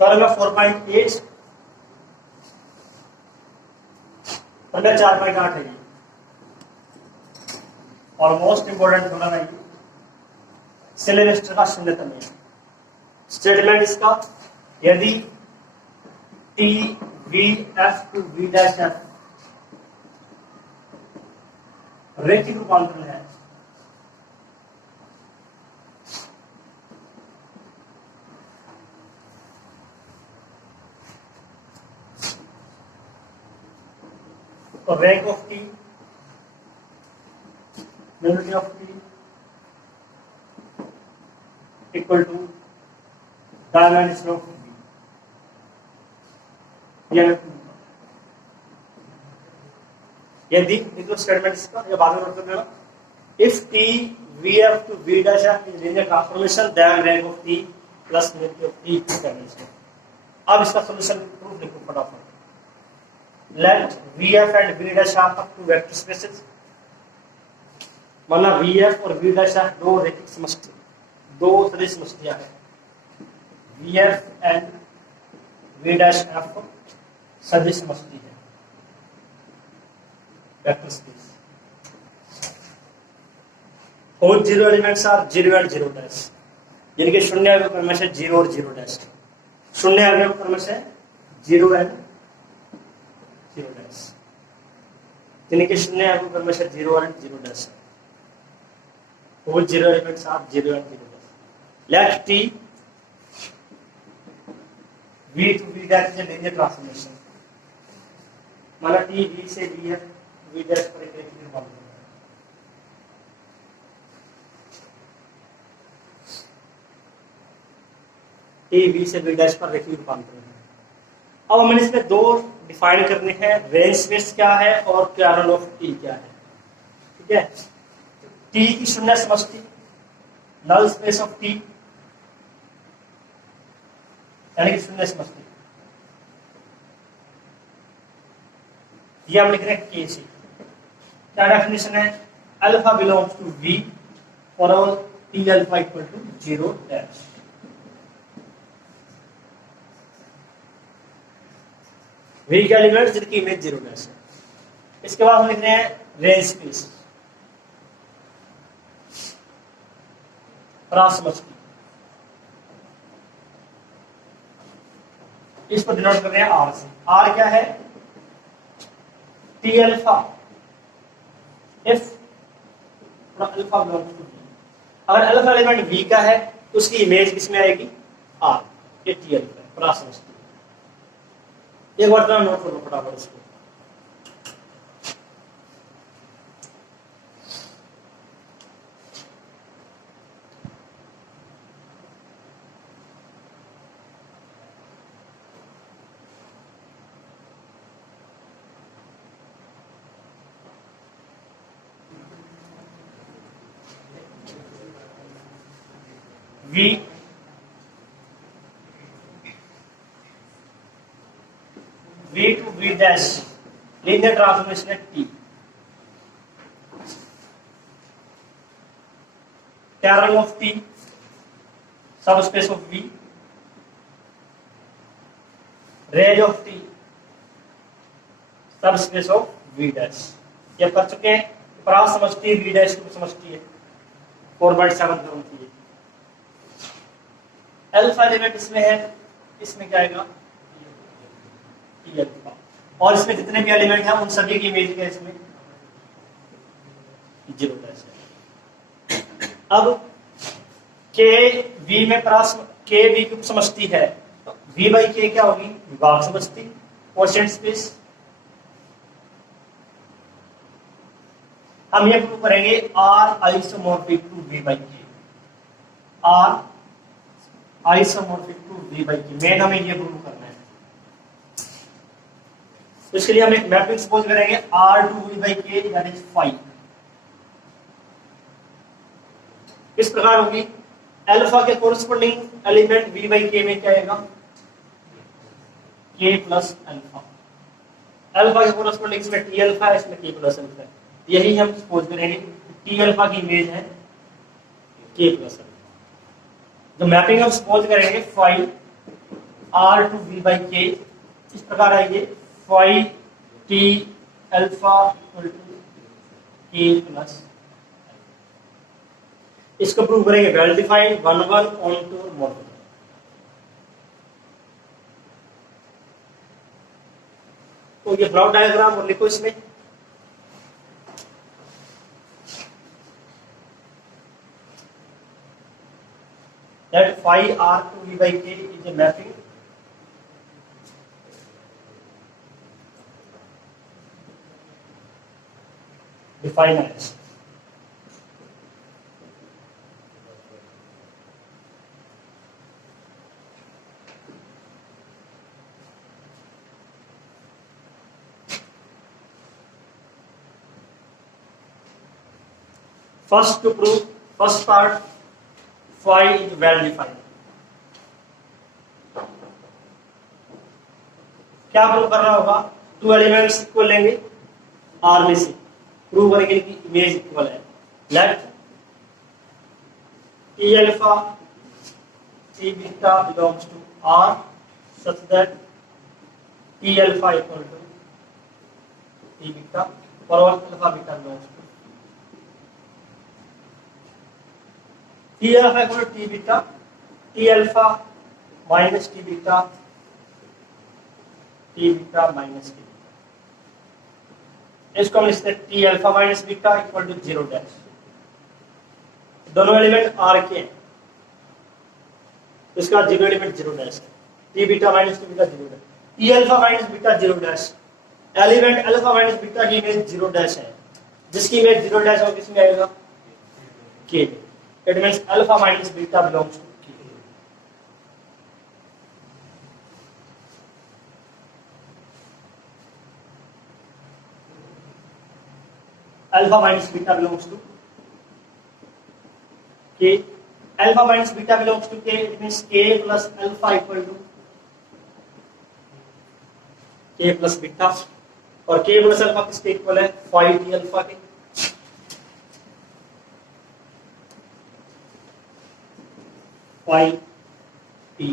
सवाल में 4.8 और 4.8 है। ऑलमोस्ट इंपॉर्टेंट थोड़ा नहीं, सिलेबस्टर का शून्यतम है। स्टेटमेंट इसका, यदि T V F to V dash F रैखिक रूपांतरण है, तो rank of T, nullity of T equal to dimension of V. यदि स्टेटमेंट इसका या बाद में नोट करना, if T V F to V dash F is linear transformation then rank of T plus nullity of T dimension. अब इसका solution proof लिखो फटाफट। Let V F and V dash F up to vector spaces, माना V F और V dash F दो रैखिक समष्टि, दो सदिश समष्टियां हैं। V F and V dash F सदिश समष्टि है वेक्टर स्पेस। और zero elements are zero and zero dash, जिनके शून्य अवयव क्रमश है जीरो और जीरो डैश। शून्य अवयव क्रमश है जीरो एंड जीरो डैश, जिनके शून्य अवयव क्रमश है जीरो एंड जीरो डैश। और zero elements are zero and zero dash. Let T V to V dash is a linear transformation, माना टी वी से वी एफ वी डैश पर एक रैखिक रूपांतरण है। टी वी से वी डैश पर रैखिक रूपांतरण है। अब हमें इसमें दो डिफाइन करने हैं, रेंज स्पेस क्या है और कर्नल ऑफ टी क्या है। ठीक है, टी की शून्य समष्टि नल स्पेस ऑफ टी, यानी कि शून्य समष्टि, ये हम लिख रहे हैं के सी। क्या डेफिनेशन है, alpha belongs to V for all T alpha equal to zero dash. V के एलिमेंट जिनकी इमेज जीरो डैश है। इसके बाद हम लिख रहे हैं रेंज स्पेस, समष्टि, इसको डिनोट कर रहे हैं आर से। आर क्या है, T alpha if alpha belongs to V. अगर अल्फा एलिमेंट वी का है तो उसकी इमेज किसमें आएगी, आर, ये टी अल्फा है, प्रासमष्टि। एक बार नोट करो फटाफट इसको। V V to V dash linear transformation है T. Kernel of T subspace of V, range of T subspace of V dash. ये कर चुके हैं। प्राप्त समष्टि वी डैश की समष्टि है 4.7 करोड़ की। अल्फा एलिमेंट इसमें है, इसमें क्या आएगा, टी अल्फा। और इसमें जितने भी एलिमेंट हैं उन सभी की इमेज क्या है, इसमें जीरो डैश है। अब के वी में के वी की समष्टि है, तो वी बाई के क्या होगी, विभाग समष्टि, क्वोशिएंट स्पेस। हम ये प्रूव करेंगे R isomorphic to V by K, R isomorphic to V by K. Main हमें ये प्रूव करना है। तो इसके लिए हम एक मैपिंग सपोज करेंगे आर टू वी बाई के दैट इज 5। इस प्रकार होगी, अल्फा के कोरस्पोंडिंग एलिमेंट वी बाई के में क्या आएगा, के प्लस अल्फा। अल्फा के कोरस्पोंडिंग इसमें टी अल्फा है, इसमें के प्लस अल्फा है। यही हम सपोज करेंगे टी अल्फा की इमेज है के प्लस अल्फा। तो मैपिंग हम सपोज करेंगे 5 आर टू वी बाई के, इस प्रकार आएगी five T alpha equal to K plus. इसको प्रूव करेंगे well defined, one one onto और मॉडल। तो ये ब्लॉक डायग्राम और लिखो इसमें। That phi r to v by k is a mapping defined as first to prove first part phi is well defined। क्या prove करना होगा? Two elements equal लेंगे आर में से, प्रूव करेंगे कि इमेज इक्वल है। Let T alpha T beta belongs to R such that T alpha equal to T beta और alpha beta belongs to T alpha equal to T beta, T alpha minus T beta, T beta minus T beta. इसको हम लिखते हैं T alpha minus beta equal to zero dash. दोनों element R के हैं, इसका zero element zero dash है। T beta minus T beta zero dash, T alpha minus beta zero dash. Element alpha minus beta की image zero dash है, जिसकी image zero dash हो किसमें आएगा? K. It means alpha minus beta belongs to K. Alpha minus beta belongs to K. Alpha minus beta belongs to K, it means K plus alpha equal to K plus beta. और K plus alpha किसके equal है? Five T alpha K. Five T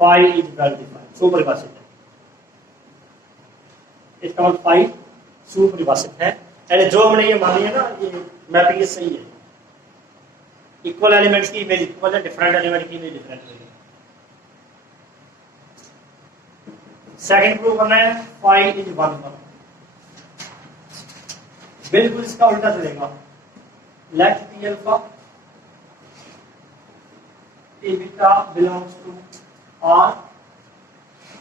five is well defined, सुपरिभाषित है। इसका मतलब five सुपरिभाषित है, यानी जो हमने ये मानी है ना, ये मैपिंग ये सही है। इक्वल एलिमेंट्स की इमेज इक्वल है, डिफरेंट एलिमेंट की इमेज डिफरेंट है। सेकंड प्रूव करना है फाइव इज वन वन। बिल्कुल इसका उल्टा चलेगा। Let T alpha T beta belongs to R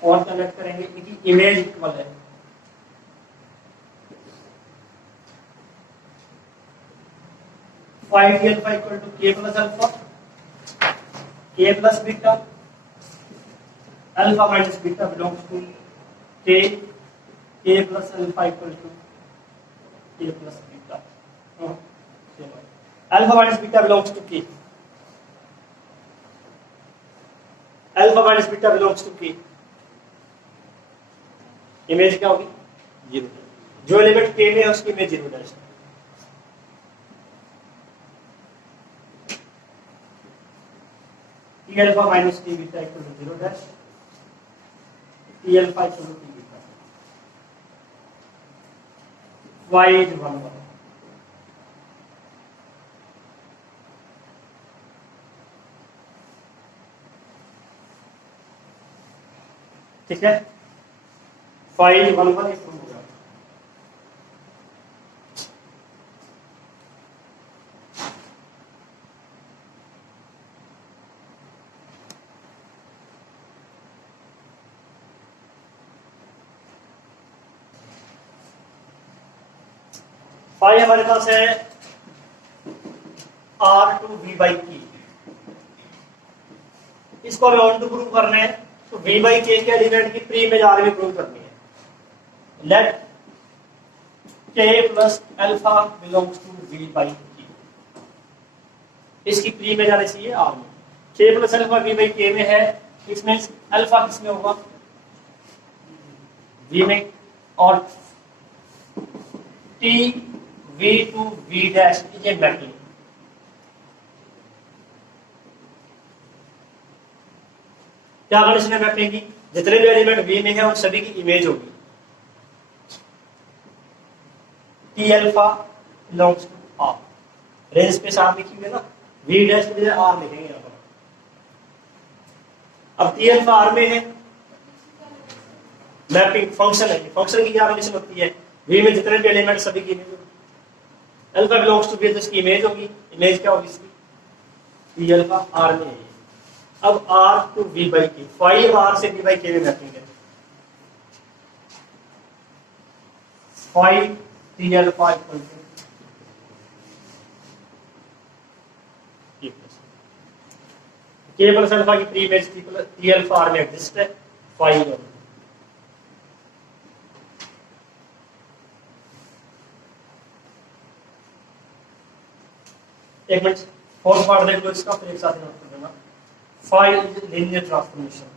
और कनेक्ट करेंगे, इनकी इमेज इक्वल है। Five T alpha equal to K plus alpha, K plus beta, alpha minus beta belongs to K, K plus alpha equal to K plus beta. Alpha minus beta belongs to K, alpha minus beta belongs to K. Image क्या होगी? Zero. जो element K में है उसकी image zero dash. T alpha minus T beta equal to zero dash, T alpha equal to T beta. Why is one one. ठीक है, five one one prove हो गया। फाइव हमारे पास है आर टू वी बाई की। इसको हमें on to prove करना है, तो v बाई के एलिमेंट की प्री इमेज आर में प्रूव करनी है। Let K plus alpha belongs to v by K. इसकी प्री इमेज आनी चाहिए आर में। के प्लस अल्फा v बाई के में है, इसमें अल्फा किसमें होगा? v में। और t v to v dash is a mapping. क्या कंडीशन है मैपिंग की? जितने भी एलिमेंट वी में है उन सभी की इमेज होगी। T alpha belongs to R, range space R लिखी हुई है ना, वी डैश आर लिखेंगे यहाँ पर। अब टी अल्फा आर में है, मैपिंग फंक्शन है, फंक्शन की क्या कंडीशन होती है? वी में जितने भी एलिमेंट सभी की इमेज होगी। अल्फा बिलोंग्स टू वी तो इसकी इमेज होगी, इमेज क्या होगी इसकी? टी अल्फा आर में है। अब आर टू वी बाई के, 5 आर से वी बाई के में मैपिंग है। 5 T alpha equal to K plus alpha की pre image T alpha R में एग्जिस्ट है 5 और एक मिनट फोर्थ पार्ट देख लो इसका, फिर एक साथ नोट कर देना। 5 इज लीनियर ट्रांसफॉर्मेशन।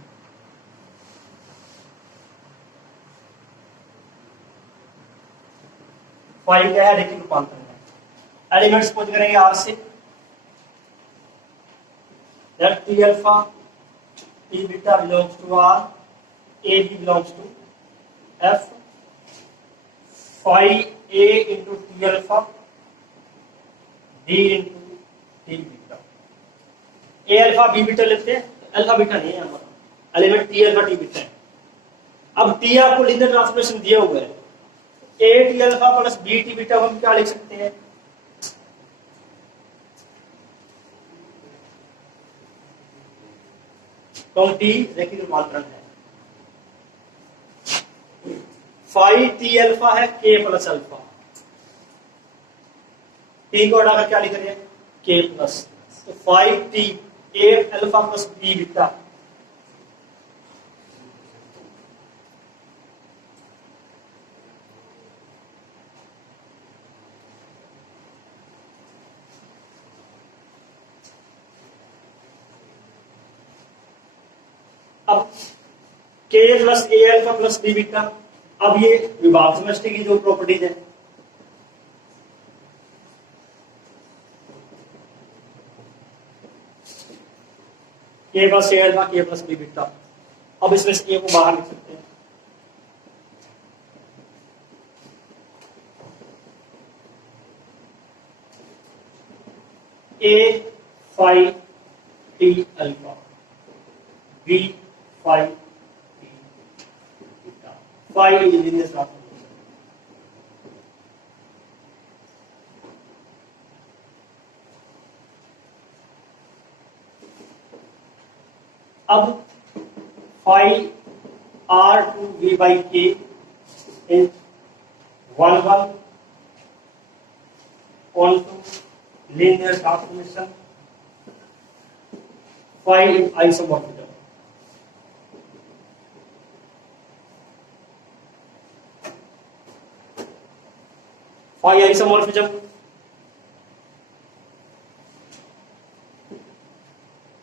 फाइव क्या है? रैखिक रूपांतरण है। एलिमेंट्स खोज करेंगे आर से, that T alpha, T beta belongs to R, A B belongs to F, phi A into T alpha, B into T beta. A alpha B beta लेते हैं, अल्फा बीटा नहीं है हमारा, element T alpha T beta है। अब T आपको linear transformation दिया हुआ है, A T alpha plus B T beta हम क्या लिख सकते हैं? तो टी रैखिक रूपांतरण है। फाइ टी अल्फा है के प्लस अल्फा, टी को हटाकर क्या लिख रहे हैं? के प्लस, तो 5 T A alpha plus B beta. अब K plus A alpha plus B beta, अब ये विभाग समष्टि की जो प्रॉपर्टीज है, K plus A alpha K plus B beta, अब इसमें से ए को बाहर लिख सकते हैं। A phi T alpha, B phi T beta, phi is linear transformation. अब phi R to V by K is 1 onto linear transformation, phi is isomorphism. Phi isomorphism,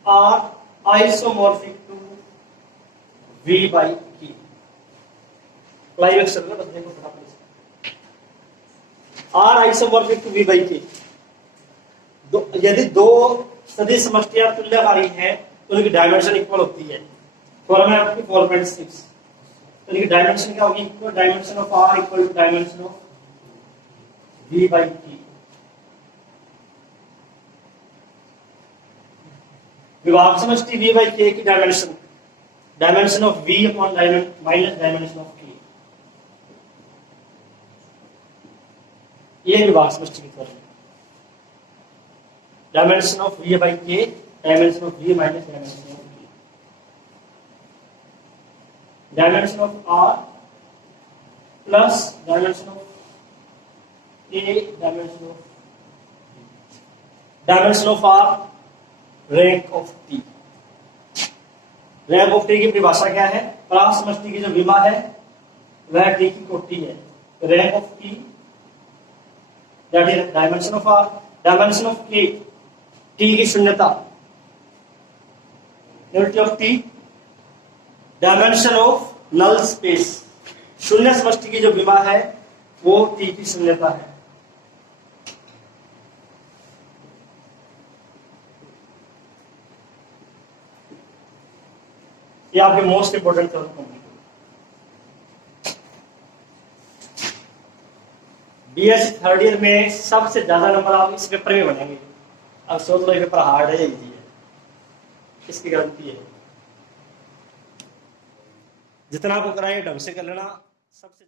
R isomorphic to V by K. Climax चल रहा है, बस देखो फटाफट। R isomorphic to V by K, यदि दो सदिश समष्टियां तुल्यकारी हैं तो उनकी डायमेंशन इक्वल होती है। फॉर्मूला है आपकी 4.6, तो इनकी डायमेंशन क्या होगी? Equal dimension of R equal to dimension of V by K. विभाग समष्टि वी बाई के की dimension, dimension of V upon minus dimension of K, ये विभाग समष्टि की formula. Dimension of V by K, dimension of V minus dimension of K, dimension of R plus dimension of A, dimension of R, rank of T. Rank of T की परिभाषा क्या है? प्राप्त समष्टि की जो विमा है वह टी की कोटि है। Rank of T that is dimension of R, dimension of K T की शून्यता, nullity of T, dimension of null space, शून्य समष्टि की जो विमा है वो टी की शून्यता है। ये आपके most important complete. BSc third year में सबसे ज्यादा नंबर आप इस पेपर में बनेंगे। अब सोच लो ये पेपर हार्ड है इजी है, किसकी गलती है? जितना आपको कराएंगे ढंग से कर लेना। सबसे